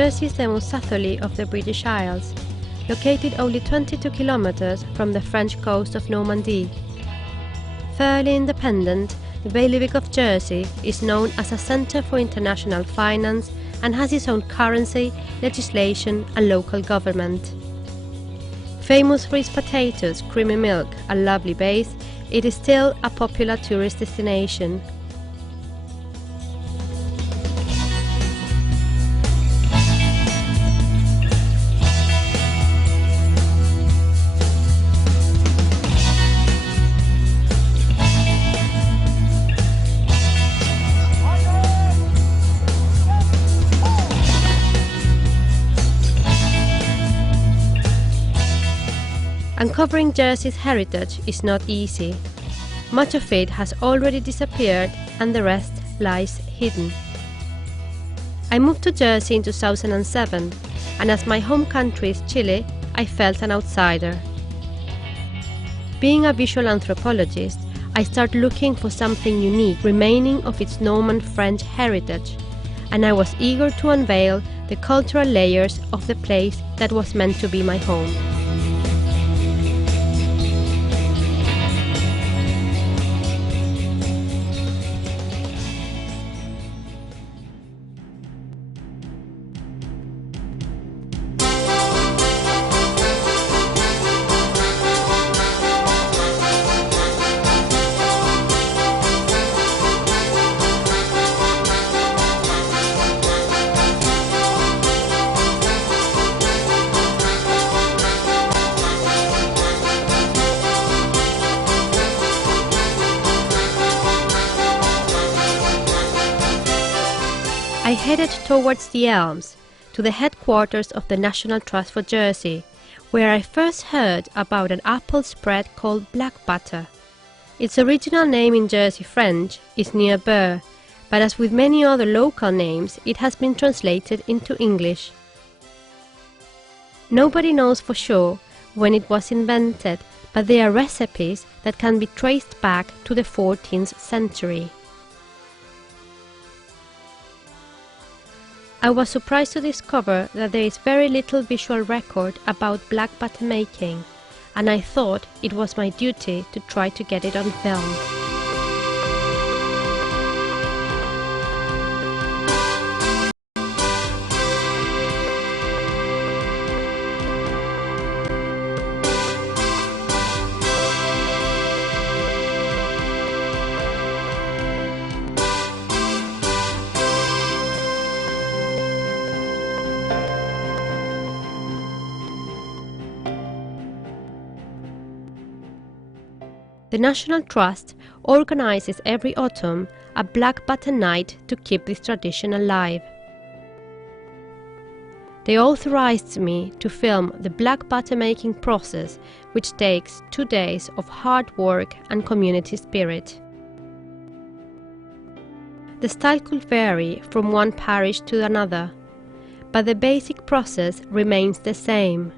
Jersey is the most southerly of the British Isles, located only 22 kilometers from the French coast of Normandy. Fairly independent, the bailiwick of Jersey is known as a centre for international finance and has its own currency, legislation and local government. Famous for its potatoes, creamy milk and lovely bays, it is still a popular tourist destination. Uncovering Jersey's heritage is not easy. Much of it has already disappeared and the rest lies hidden. I moved to Jersey in 2007, and as my home country is Chile, I felt an outsider. Being a visual anthropologist, I started looking for something unique remaining of its Norman-French heritage, and I was eager to unveil the cultural layers of the place that was meant to be my home. I headed towards the Elms, to the headquarters of the National Trust for Jersey, where I first heard about an apple spread called black butter. Its original name in Jersey French is Nier, Beurre, but as with many other local names, it has been translated into English. Nobody knows for sure when it was invented, but there are recipes that can be traced back to the 14th century. I was surprised to discover that there is very little visual record about black butter making, and I thought it was my duty to try to get it on film. The National Trust organizes every autumn a black butter night to keep this tradition alive. They authorized me to film the black butter making process, which takes 2 days of hard work and community spirit. The style could vary from one parish to another, but the basic process remains the same,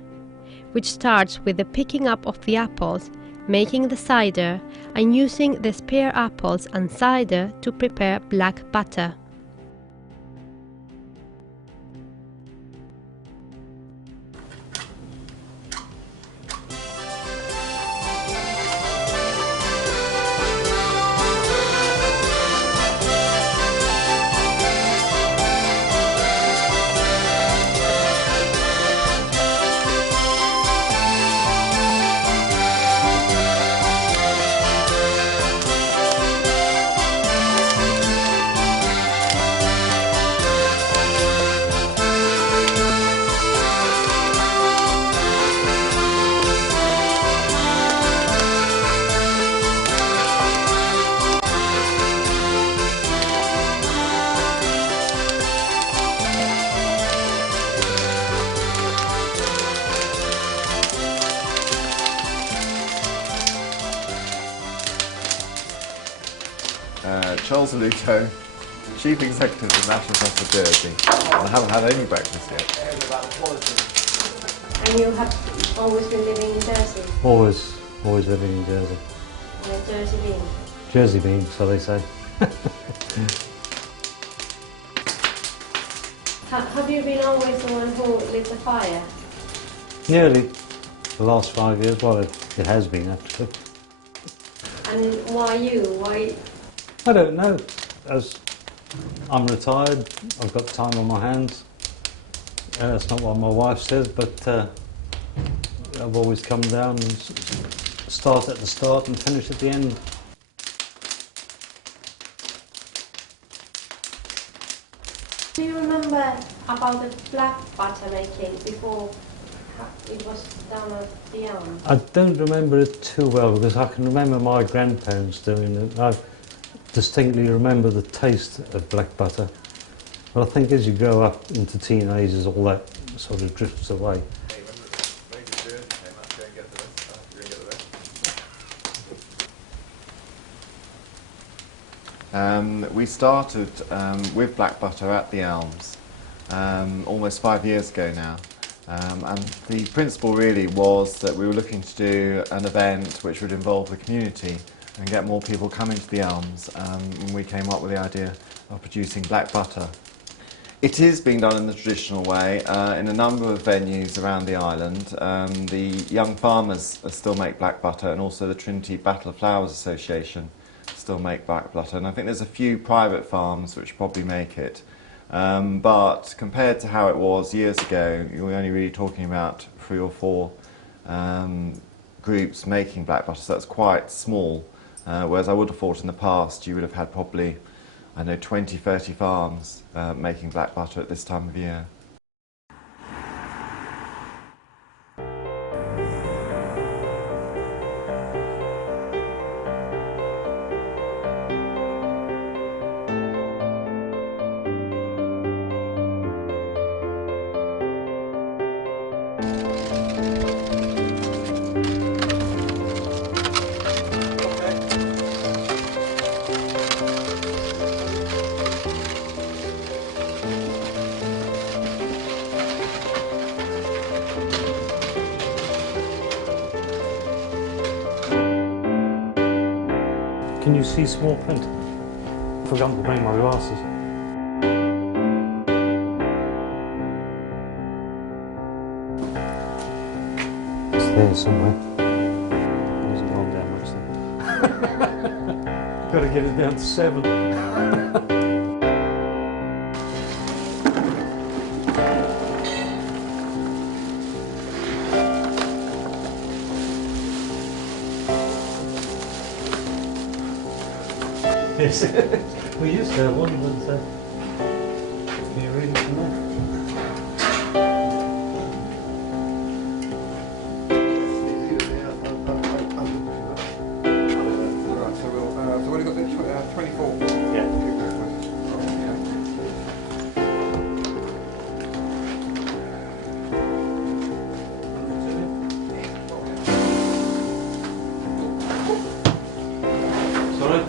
which starts with the picking up of the apples, making the cider, and using the spare apples and cider to prepare black butter. Charles Aluto, Chief Executive of the National Trust for Jersey, and I haven't had any breakfast yet. And you have always been living in Jersey? Always living in Jersey. And a Jersey bean? Jersey bean, so they say. Have you been always the one who lit the fire? Nearly the last 5 years, well, it has been actually. And why you? Why? I don't know. As I'm retired, I've got time on my hands. That's not what my wife says, but I've always come down and start at the start and finish at the end. Do you remember about the black butter making before it was done at the elm? I don't remember it too well because I can remember my grandparents doing it. I distinctly remember the taste of black butter. But I think as you grow up into teenagers, all that sort of drifts away. We started with black butter at the Elms almost 5 years ago now. And the principle really was that we were looking to do an event which would involve the community and get more people coming to the Elms. And we came up with the idea of producing black butter. It is being done in the traditional way in a number of venues around the island. The young farmers still make black butter, and also the Trinity Battle of Flowers Association still make black butter, and I think there's a few private farms which probably make it. But compared to how it was years ago, you were only really talking about 3 or 4 groups making black butter, so that's quite small. Whereas I would have thought in the past you would have had probably, I don't know, 20, 30 farms making black butter at this time of year. Can you see small print? Forgot to bring my glasses. It's there somewhere. It hasn't gone down much then. Got to get it down to 7. Yes, we used to have one, but can you read it from there? Right, so what have you got there? 24? Yeah. Sorry?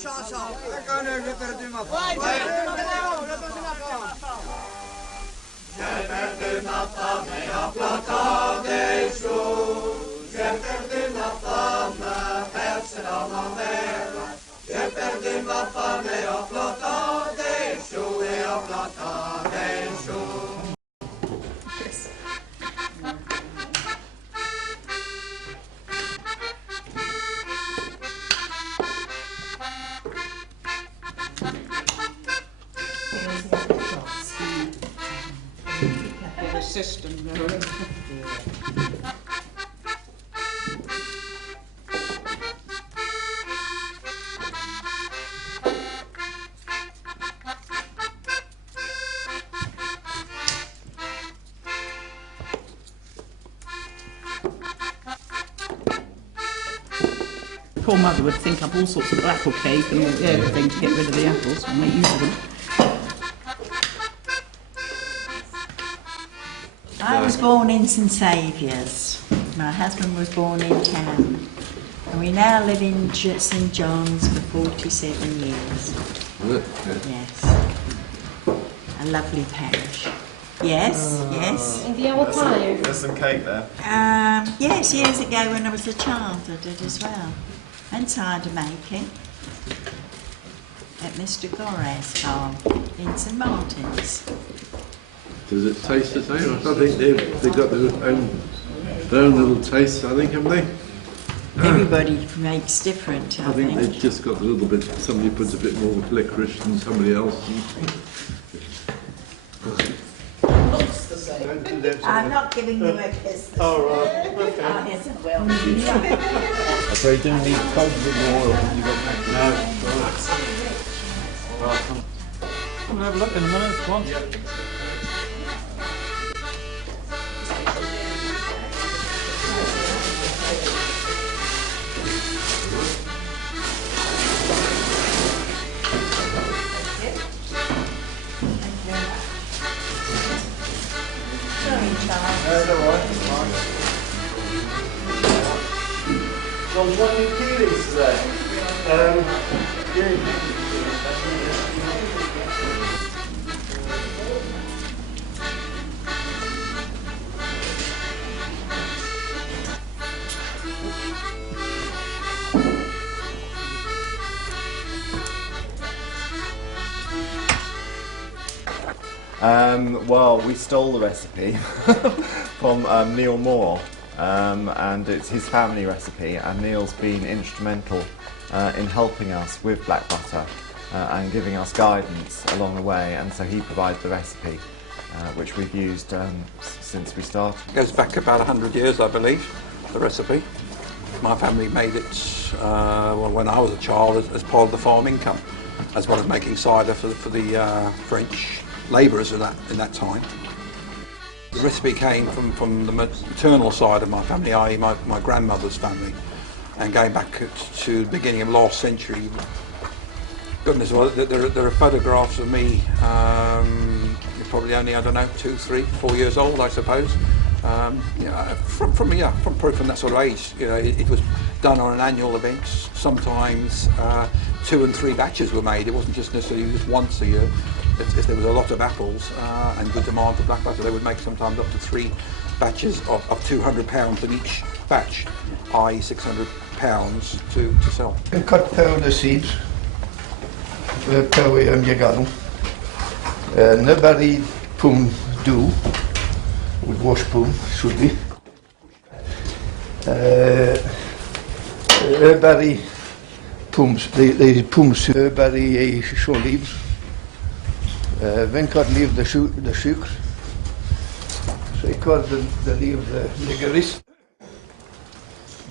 The system going. Poor mother would think up all sorts of apple cake and everything to get rid of the apples and make use of them. I was born in St Saviour's. My husband was born in town. And we now live in St John's for 47 years. Yes. A lovely parish. Yes, yes. In the old time? There's some cake there. Yes, years ago when I was a child I did as well. And cider making at Mr Gore's farm in St Martin's. Does it taste the same? I think they've got their own little taste, I think, haven't they? Everybody makes different, I think. They've just got a little bit, somebody puts a bit more licorice than somebody else. I'm not giving you a kiss. Oh, right. Okay. Oh, yes, I will. So you don't need cold with the oil when you got back. No. Right. Come and have a look in a minute, come on. John's one new Keelings today. Well, we stole the recipe from Neil Moore, and it's his family recipe, and Neil's been instrumental in helping us with black butter and giving us guidance along the way, and so he provided the recipe which we've used since we started. It goes back about 100 years, I believe, the recipe. My family made it when I was a child as part of the farm income, as well as making cider for the French labourers in that time. The recipe came from the maternal side of my family, i.e. my grandmother's family, and going back to the beginning of last century. Goodness, well, there are photographs of me, probably only, I don't know, 2, 3, 4 years old, I suppose. From probably from that sort of age. It was done on an annual event. Sometimes 2 and 3 batches were made. It wasn't just necessarily just once a year. If there was a lot of apples and good demand for black butter, they would make sometimes up to 3 batches of £200 in each batch, i.e. £600 to sell. You cut powder seeds, powder galon. Nobody pum do with wash pum should be. Nobody pums the pums nobody show leaves. When cut leave the sugar. So I cut the leave the licorice.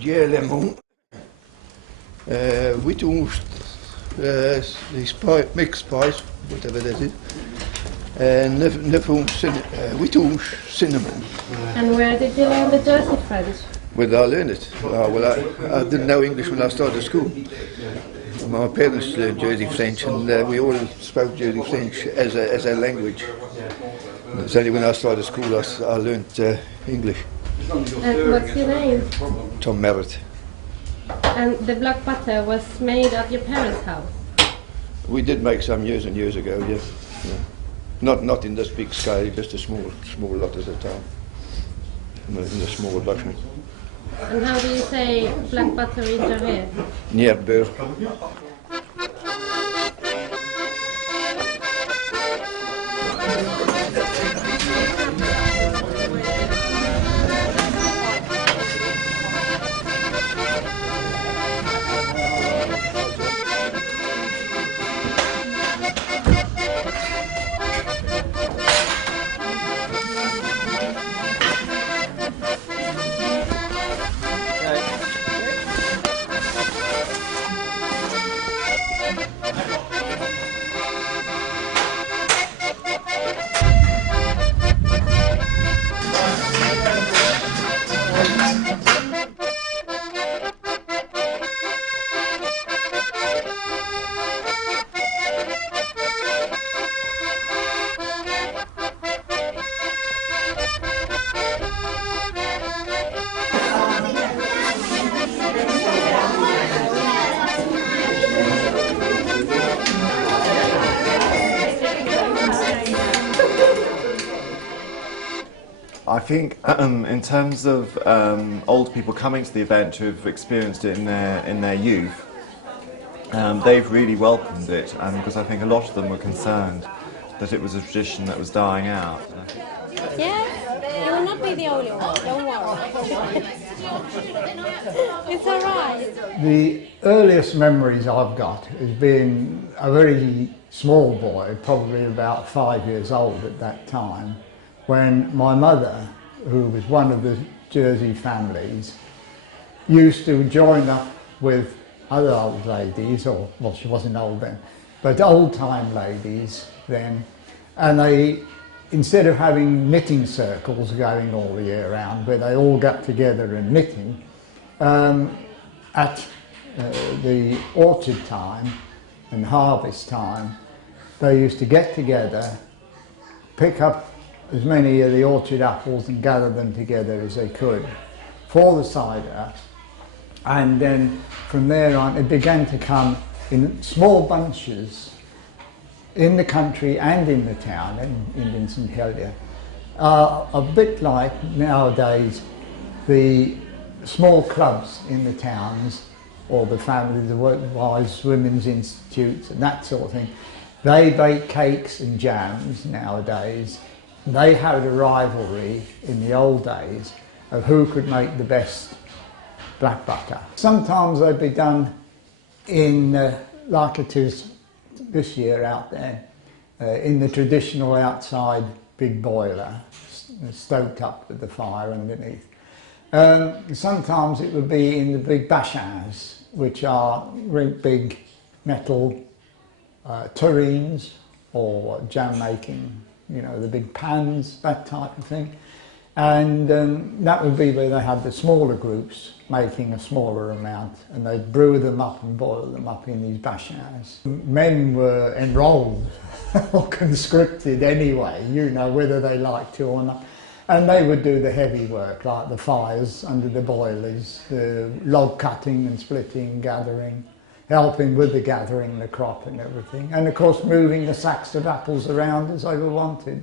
Lemon. With the mixed spice, whatever that is. And with cinnamon. And where did you learn the Jersey French? Where did I learn it? I didn't know English when I started school. My parents learned Jersey French, and we all spoke Jersey French as a language. It's only when I started school I learned English. And what's your name? Tom Merritt. And the black butter was made at your parents' house? We did make some years and years ago, yes. Yeah. Not in this big scale, just a small lot at a time. In a small battery. And how do you say black butter in Beurre? Nier, Beurre. I think in terms of old people coming to the event who have experienced it in their youth, they've really welcomed it, because I think a lot of them were concerned that it was a tradition that was dying out. Yes, you will not be the only one, don't worry. It's all right. The earliest memories I've got is being a very small boy, probably about 5 years old at that time, when my mother, who was one of the Jersey families, used to join up with other old ladies, or, well, she wasn't old then, but old-time ladies then, and they, instead of having knitting circles going all the year round, where they all got together and knitting, at the orchard time and harvest time, they used to get together, pick up as many of the orchard apples and gather them together as they could for the cider, and then from there on it began to come in small bunches in the country and in the town, in Vincent Hellier, a bit like nowadays the small clubs in the towns, or the families, the work-wise women's institutes and that sort of thing. They bake cakes and jams nowadays. They had a rivalry in the old days of who could make the best black butter. Sometimes they'd be done in, like it is this year out there, in the traditional outside big boiler, stoked up with the fire underneath. Sometimes it would be in the big bashins, which are great big metal tureens or jam making, you know, the big pans, that type of thing. And that would be where they had the smaller groups making a smaller amount, and they'd brew them up and boil them up in these bashins. Men were enrolled or conscripted anyway, you know, whether they liked to or not. And they would do the heavy work, like the fires under the boilers, the log cutting and splitting, gathering, helping with the gathering, the crop and everything. And of course moving the sacks of apples around as they were wanted.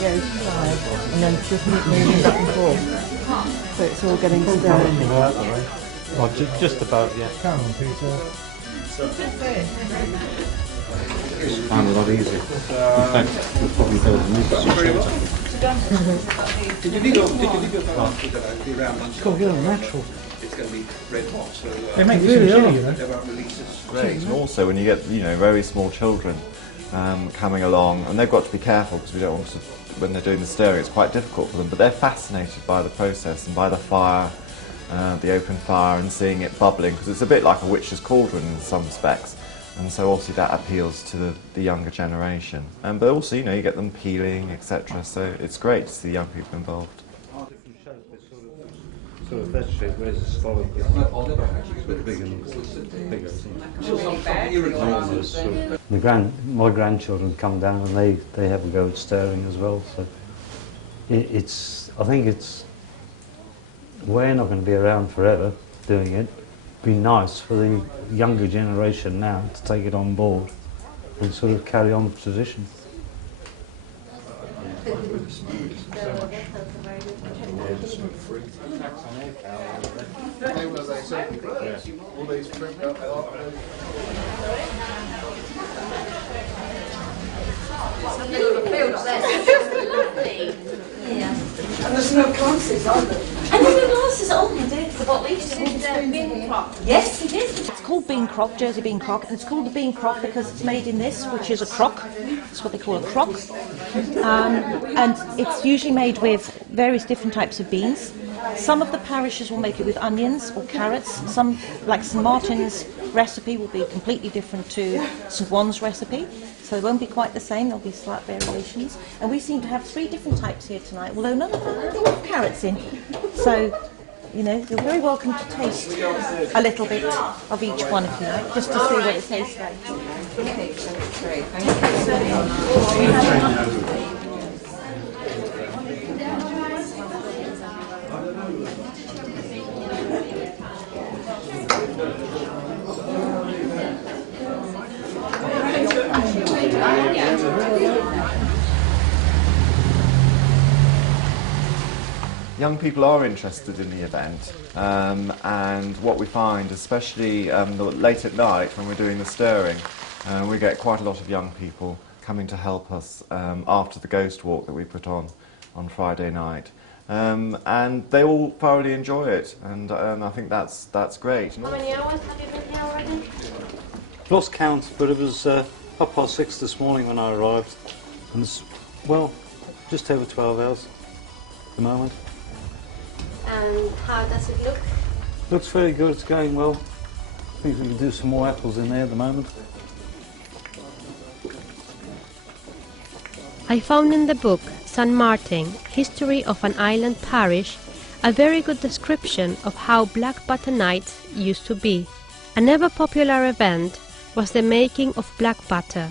Goes live and then just moving back and forth, so it's all getting stirred. Well, just about, yeah. Come on, Peter. Find a lot easier. In fact, we'll probably go to Did you leave your car around lunch? God, you're natural. It's going to be red hot, so They make really chili, you know. they won't release us. Great. And also when you get, you know, very small children coming along, and they've got to be careful because we don't want to, when they're doing the stirring, it's quite difficult for them, but they're fascinated by the process and by the fire, the open fire, and seeing it bubbling, because it's a bit like a witch's cauldron in some respects. And so obviously that appeals to the younger generation. But also, you know, you get them peeling, etc. So it's great to see young people involved. Sort of vegetable, whereas a solid bit bigger and bigger. My grandchildren come down and they have a go at stirring as well. So I think we're not going to be around forever doing it. It'd be nice for the younger generation now to take it on board and sort of carry on the tradition. And there's no glasses, are there? And there's no glasses at all, indeed. The bottle used to bean crock. Yes, it is. It's called bean crock, Jersey bean crock, and it's called the bean crock because it's made in this, which is a crock. That's what they call a crock. And it's usually made with various different types of beans. Some of the parishes will make it with onions or carrots. Some, like St Martin's recipe, will be completely different to St Juan's recipe. So they won't be quite the same, there'll be slight variations. And we seem to have 3 different types here tonight, although none of them have carrots in. So, you know, you're very welcome to taste a little bit of each one if you like, just to see what it tastes like. Okay, that's great. Thank you. Young people are interested in the event, and what we find, especially late at night when we're doing the stirring, we get quite a lot of young people coming to help us after the ghost walk that we put on Friday night. And they all thoroughly enjoy it, and I think that's great. How many hours have you been here already? Lost count, but it was 6:30 this morning when I arrived. And it's, well, just over 12 hours at the moment. And how does it look? Looks very good, it's going well. I think we can do some more apples in there at the moment. I found in the book San Martin, History of an Island Parish, a very good description of how black butter nights used to be. An ever popular event was the making of black butter.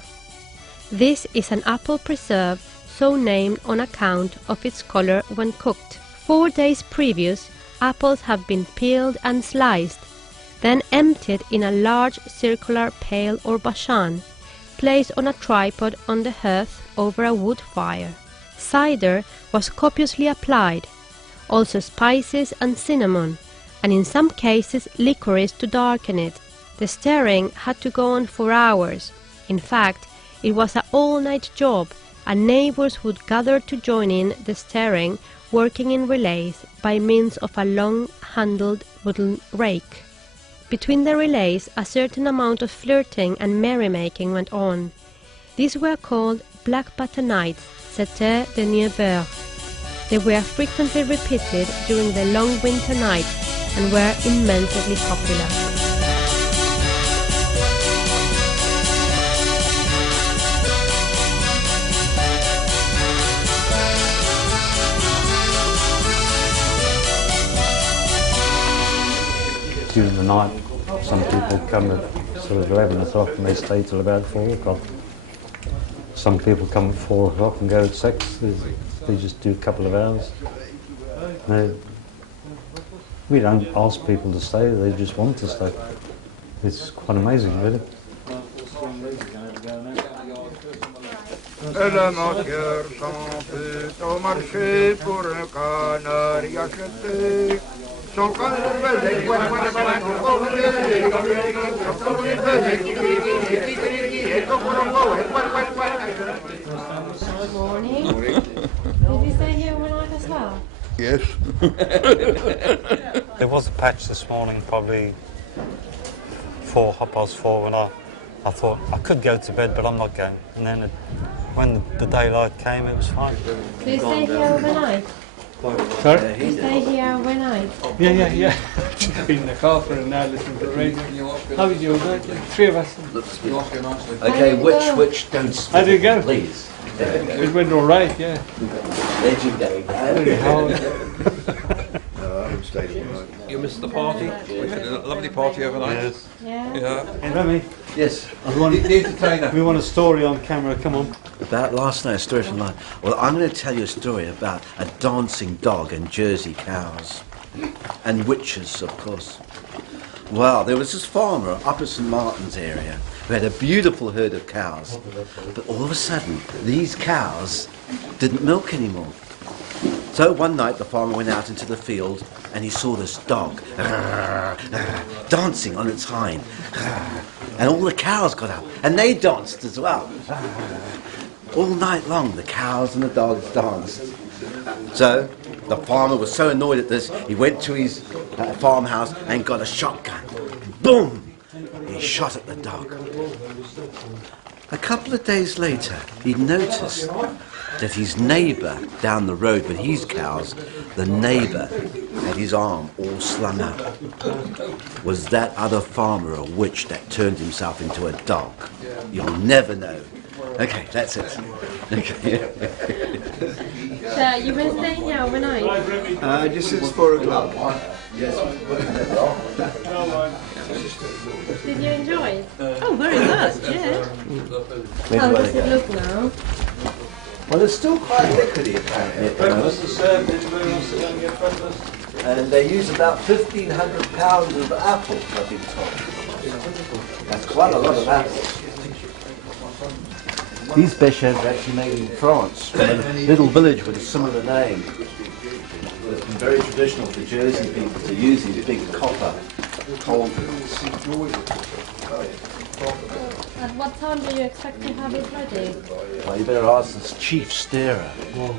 This is an apple preserve so named on account of its color when cooked. 4 days previous, apples have been peeled and sliced, then emptied in a large circular pail or bashan, placed on a tripod on the hearth over a wood fire. Cider was copiously applied, also spices and cinnamon, and in some cases licorice to darken it. The stirring had to go on for hours. In fact, it was an all-night job, and neighbors would gather to join in the stirring, working in relays by means of a long-handled wooden rake. Between the relays, a certain amount of flirting and merrymaking went on. These were called black butter nights, c'était de Nier Beurre. They were frequently repeated during the long winter nights and were immensely popular. During the night, some people come at sort of 11 o'clock and they stay till about 4 o'clock. Some people come at 4 o'clock and go at 6. They just do a couple of hours. We don't ask people to stay, they just want to stay. It's quite amazing, really. Morning. Did you stay here overnight as well? Yes. There was a patch this morning, probably 4:30, when I thought I could go to bed, but I'm not going. And then when the daylight came, it was fine. Do you stay here overnight? Sorry? Do you stay here overnight? Yeah. Been in the car for an hour listening to the radio. How was your day? Three of us. Okay, which don't speak, How did it go? please. It went all right, yeah. Legendary. Very hard. No, I haven't stayed overnight. You missed the party? We had a lovely party overnight. Yes. Yeah. Yeah. Hey, Remy, Yes. The entertainer. we want a story on camera, come on. About last night, a story from life. Well, I'm going to tell you a story about a dancing dog and Jersey cows. And witches, of course. Well, there was this farmer up at St Martin's area who had a beautiful herd of cows. But all of a sudden, these cows didn't milk anymore. So one night the farmer went out into the field and he saw this dog dancing on its hind. And all the cows got up and they danced as well. All night long the cows and the dogs danced. So the farmer was so annoyed at this, he went to his farmhouse and got a shotgun. Boom! He shot at the dog. A couple of days later, he noticed that his neighbour down the road with his cows, the neighbour had his arm all slung up. Was that other farmer a witch that turned himself into a dog? You'll never know. Okay, that's it. Okay. So you've been staying here overnight? Just since 4 o'clock. Did you enjoy it? Oh, very much, yeah. How does it look now? Well, it's still quite liquidy apparently at the moment. And they use about 1,500 pounds of apples, I've been told. That's quite a lot of apples. These bêches are actually made in France, from a little village with a similar name. It's been very traditional for Jersey people to use these big copper cauldrons. At what time do you expect to have it ready? Well, you better ask this chief steerer.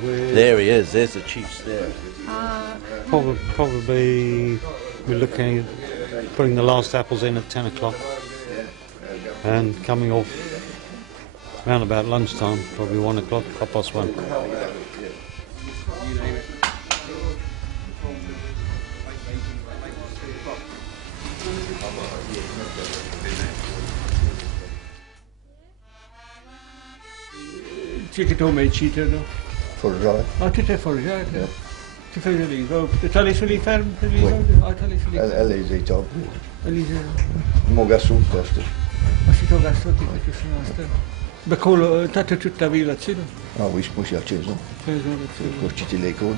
There he is, there's the chief steerer. Probably we're looking at putting the last apples in at 10 o'clock and coming off round about lunchtime, probably 1 o'clock, 1:30. C'è che tu mi citi, no? Forgiare. Ah, tu sei forgiato? Yeah. Ti fai lì, ti tali sulle ferme? Ah, tali sulle ferme. Elle is iets op. Elise, Moga zoen kosten. ma si trova sto tipo che sono stato. Beccolo, tanto tutta villa, sì, no? Nou, wist moest je acceso. Kost je lekon.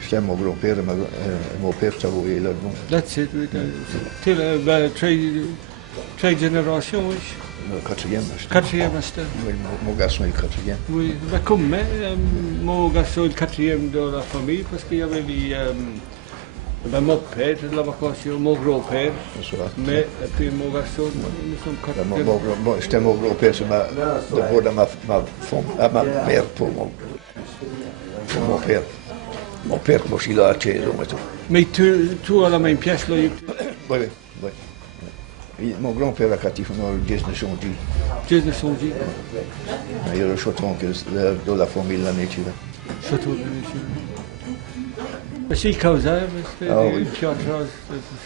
Stem op gromperen, maar mo perta wo je laat doen. That's it. Till tre generations. Katriemast. Katriemast. Moga zoen katriem. Oui, ma comme me, mo gasto il quatrième de la famille parce qu'il y avait mon père, la vacation, mon grand-père, mais puis mon garçon, nous sommes quatre. Stem op gromperen, maar de woorden maar meer voor mon père. Mon père moest je laat acceso. Mais tu à la même pièce là. Oui, oui. Mon grand-père a cattivo no gestion di. Gestion di. Ma io lo so che la famiglia necessita. C'est comme ça, c'est une chose,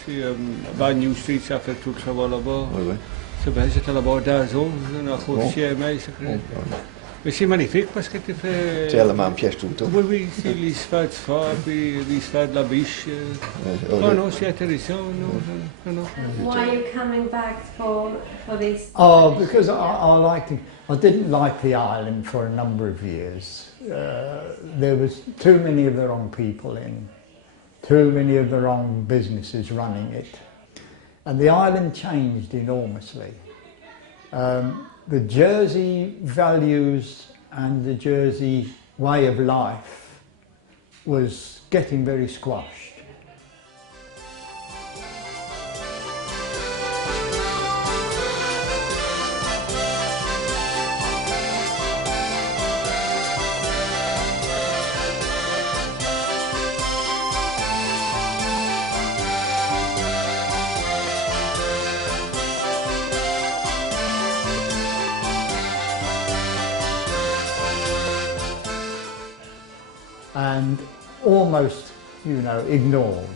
c'est New Street, ça fait tout le travail là-bas. Oui, oui. C'est bien, c'était là-bas 2 ans, on a fait mais c'est magnifique parce que tu fais... C'est allemaal pièce tout. Oui, oui, c'est l'histoire de phare, puis l'histoire de la biche. Oh non, c'est intéressant, non. Why are you coming back for this? Oh, because I didn't like the island for a number of years. There was too many of the wrong people in, too many of the wrong businesses running it. And the island changed enormously. The Jersey values and the Jersey way of life was getting very squashed. almost, you know, ignored.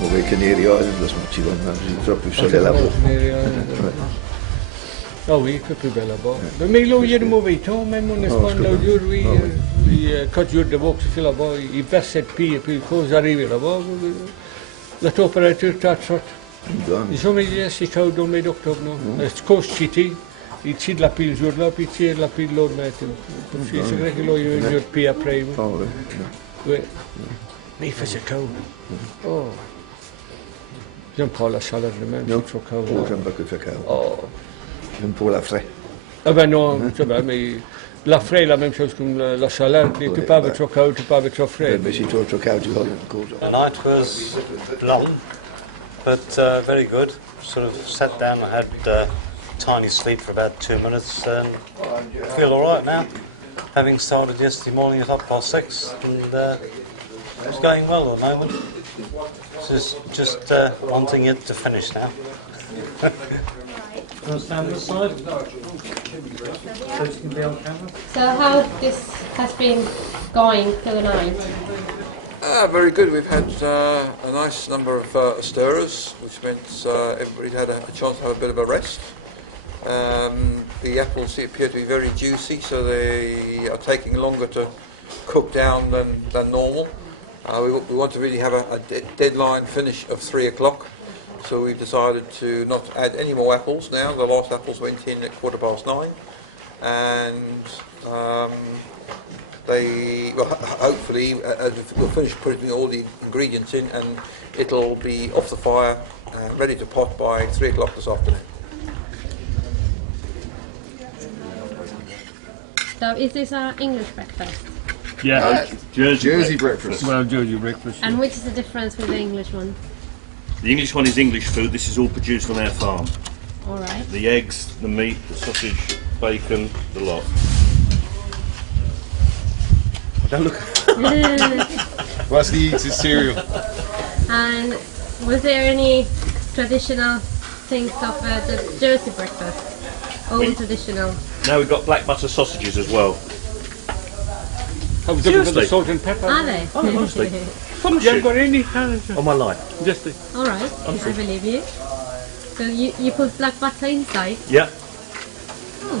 Dove che Nier Island, sono ci vanno, troppo sole lavoro. Oh oui, c'est plus belle là-bas. Mais là, il y a des mauvais temps, même on Espagne, là, aujourd'hui, quand il y a des box là-bas, il verse 7 pieds, et puis quand vous arrivez là-bas, la température est sorte. Ils ont mis des cas dans le mois d'octobre, non? C'est cause chiti, il tire la pile le jour-là, puis il tire la pile l'autre matin. C'est vrai que là, il y a une autre pied après. Oui. Mais il faisait chaud. Oh. J'aime pas la chaleur de même, c'est trop chaud. Oh, j'aime pas que ça chaud. Oh. J'aime pas la frais. Ah ben non, c'est vrai, mais la frais est la même chose que la chaleur. Tu peux pas avoir trop chaud, tu peux pas avoir trop frais. Mais si tu as trop chaud, tu vas le The night was long, but very good. Sort of sat down, I had tiny sleep for about 2 minutes, and I feel all right now. Having started yesterday morning at 6:30, and it's going well at the moment. Just wanting it to finish now. Want to stand this side? So you can be on camera. So how this has been going through the night? Very good. We've had a nice number of stirrers, which meant everybody had a chance to have a bit of a rest. The apples appear to be very juicy, so they are taking longer to cook down than normal. We want to really have a deadline finish of 3 o'clock, so we've decided to not add any more apples now. The last apples went in at 9:15, and hopefully we'll finish putting all the ingredients in, and it'll be off the fire, ready to pot by 3 o'clock this afternoon. So is this our English breakfast? Yeah, Jersey breakfast. Well, Jersey breakfast. And which is the difference with the English one? The English one is English food. This is all produced on our farm. All right. The eggs, the meat, the sausage, bacon, the lot. Don't look. Whilst he eats his cereal. And was there any traditional things of the Jersey breakfast? All traditional. Now we've got black butter sausages as well. Have you got the salt and pepper? Are they? Oh, honestly. You haven't got any? On my life. Just all right, honestly. I believe you. So you put black butter inside? Yeah. Oh.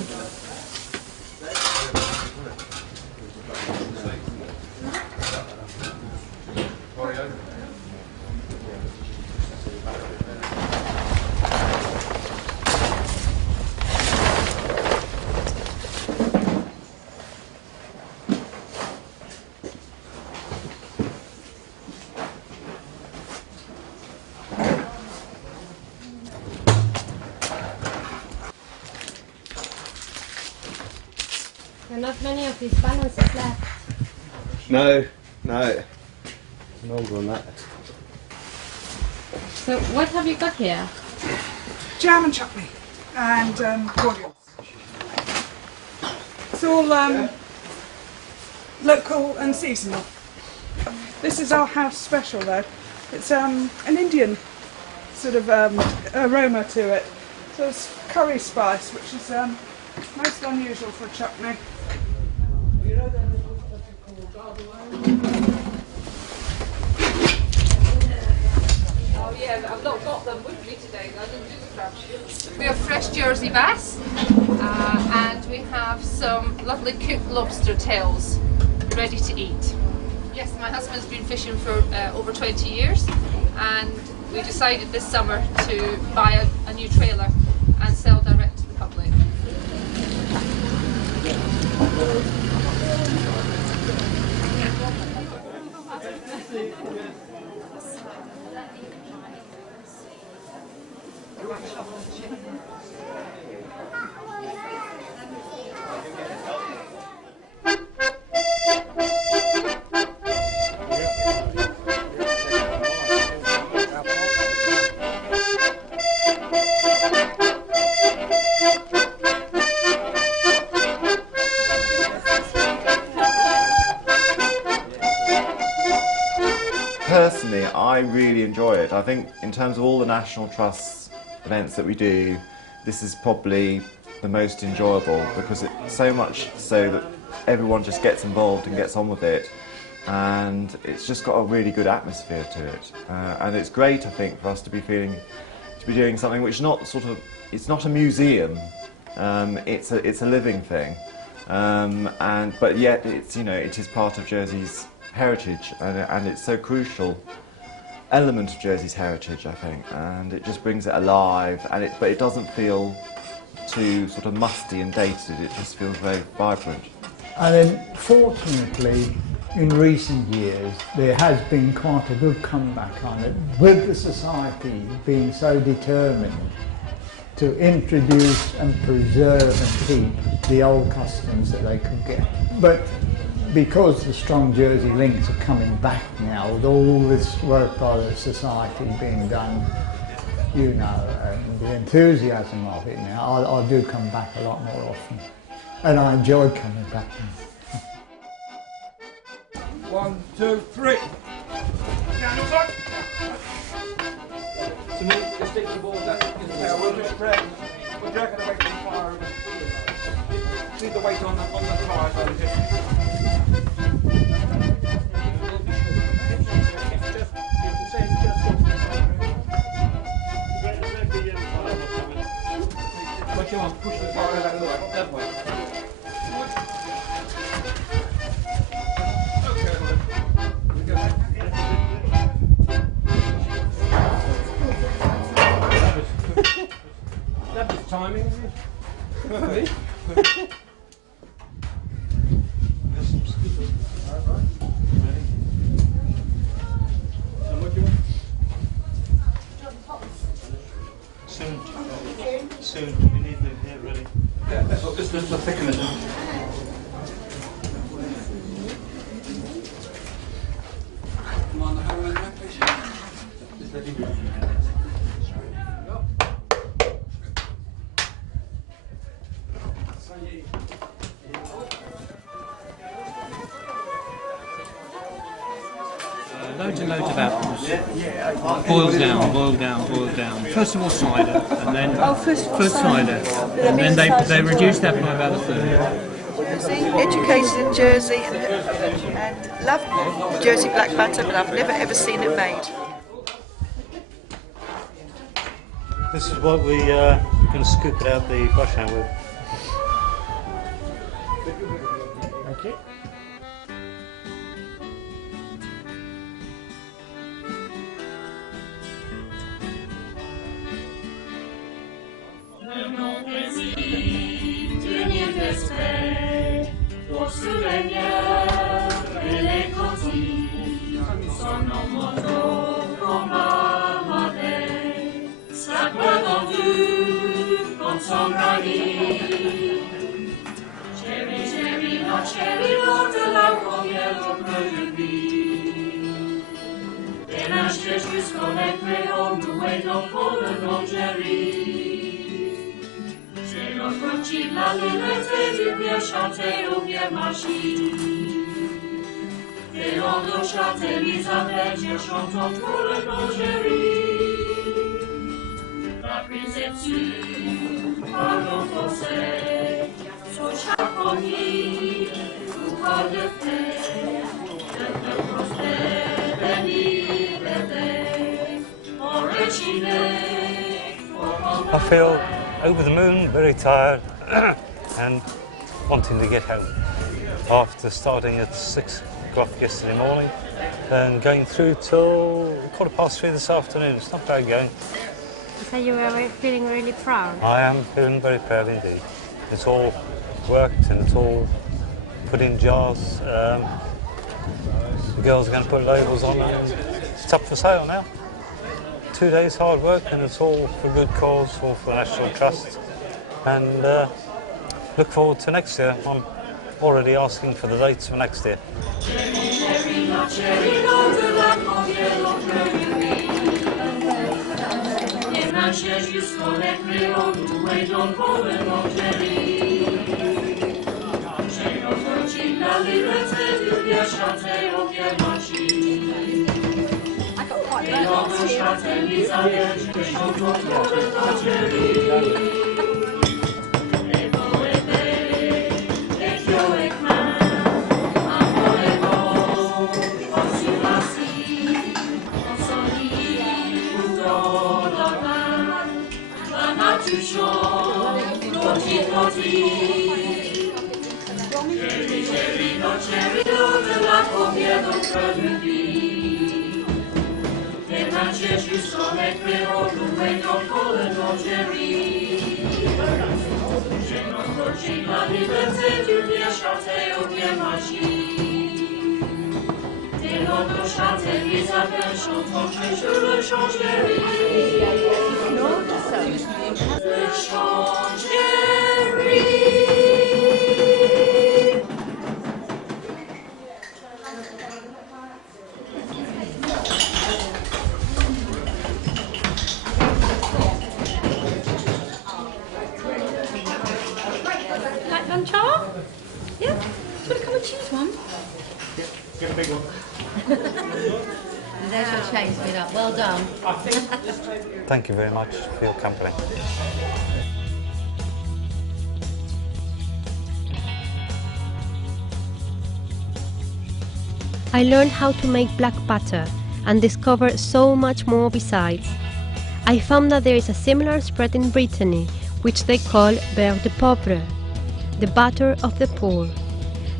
There are not many of these balances left. No. No, older than that. So what have you got here? Jam and chutney and cordials. It's all local and seasonal. This is our house special though. It's an Indian sort of aroma to it. So it's curry spice, which is most unusual for a chutney. Oh yeah, I've not got them with me today. I didn't do the crunch. We have fresh Jersey bass, and we have some lovely cooked lobster tails ready to eat. Yes, my husband's been fishing for over 20 years, and we decided this summer to buy a new trailer and sell direct to the public. Personally, I really enjoy it. I think in terms of all the national trusts events that we do, this is probably the most enjoyable, because it's so much so that everyone just gets involved and gets on with it, and it's just got a really good atmosphere to it. And it's great, I think, for us to be doing something which is not sort of, it's not a museum, it's a living thing, but yet it's, you know, it is part of Jersey's heritage, and it's so crucial element of Jersey's heritage, I think, and it just brings it alive, but it doesn't feel too sort of musty and dated. It just feels very vibrant. And then, fortunately, in recent years, there has been quite a good comeback on it, with the society being so determined to introduce and preserve and keep the old customs that they could get. But because the strong Jersey links are coming back now, with all this work by the society being done, you know, and the enthusiasm of it now, I do come back a lot more often. And I enjoy coming back. 1, 2, 3. Down your front. To me, just stick to the ball. Yeah, we'll just drag. We'll drag it away from the fire. Leave the weight on the fire, so but you want to push the fire that way. That was timing, isn't it? Okay. Soon, we need them here ready. Yeah, that's what this is the thickness. Come on, have a minute, please. Just let him. Loads and loads of apples. Boiled down. First of all cider, and then first cider, and then they reduce that by about a third. Educated in Jersey and love Jersey black butter, but I've never ever seen it made. This is what we're going to scoop it out the brush hand with. Okay. I feel over the moon, very tired, and wanting to get home. After starting at 6 o'clock yesterday morning and going through till 3:15 this afternoon. It's not bad going. So you were feeling really proud? I am feeling very proud indeed. It's all worked and it's all put in jars. The girls are going to put labels on and it's up for sale now. 2 days hard work and it's all for good cause, all for the National Trust. And look forward to next year. I'm already asking for the dates for next year. I got quite Like lunch hour? Yeah? Do you want to come and choose one? Get a big one. There's your change made up. Well done. Thank you very much for your company. I learned how to make black butter and discovered so much more besides. I found that there is a similar spread in Brittany, which they call beurre de pauvre, the butter of the poor,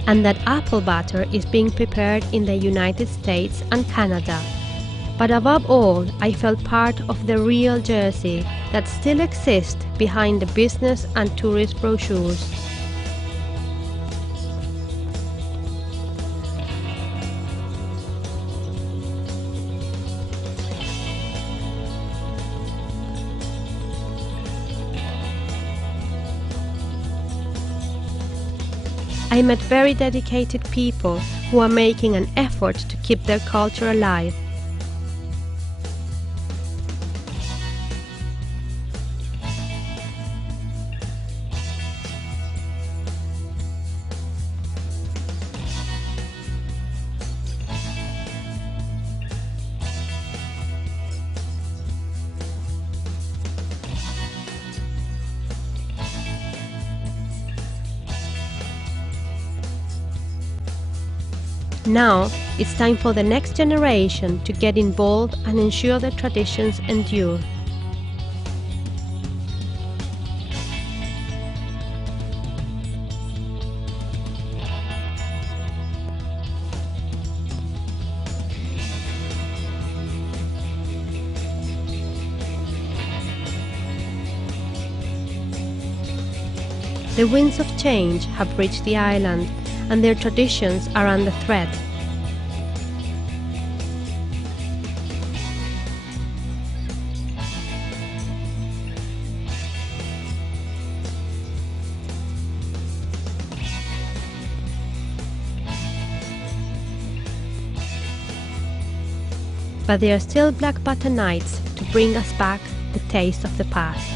and that apple butter is being prepared in the United States and Canada. But above all, I felt part of the real Jersey that still exists behind the business and tourist brochures. I met very dedicated people who are making an effort to keep their culture alive. Now it's time for the next generation to get involved and ensure the traditions endure. The winds of change have reached the island, and their traditions are under threat. But there are still black butter nights to bring us back the taste of the past.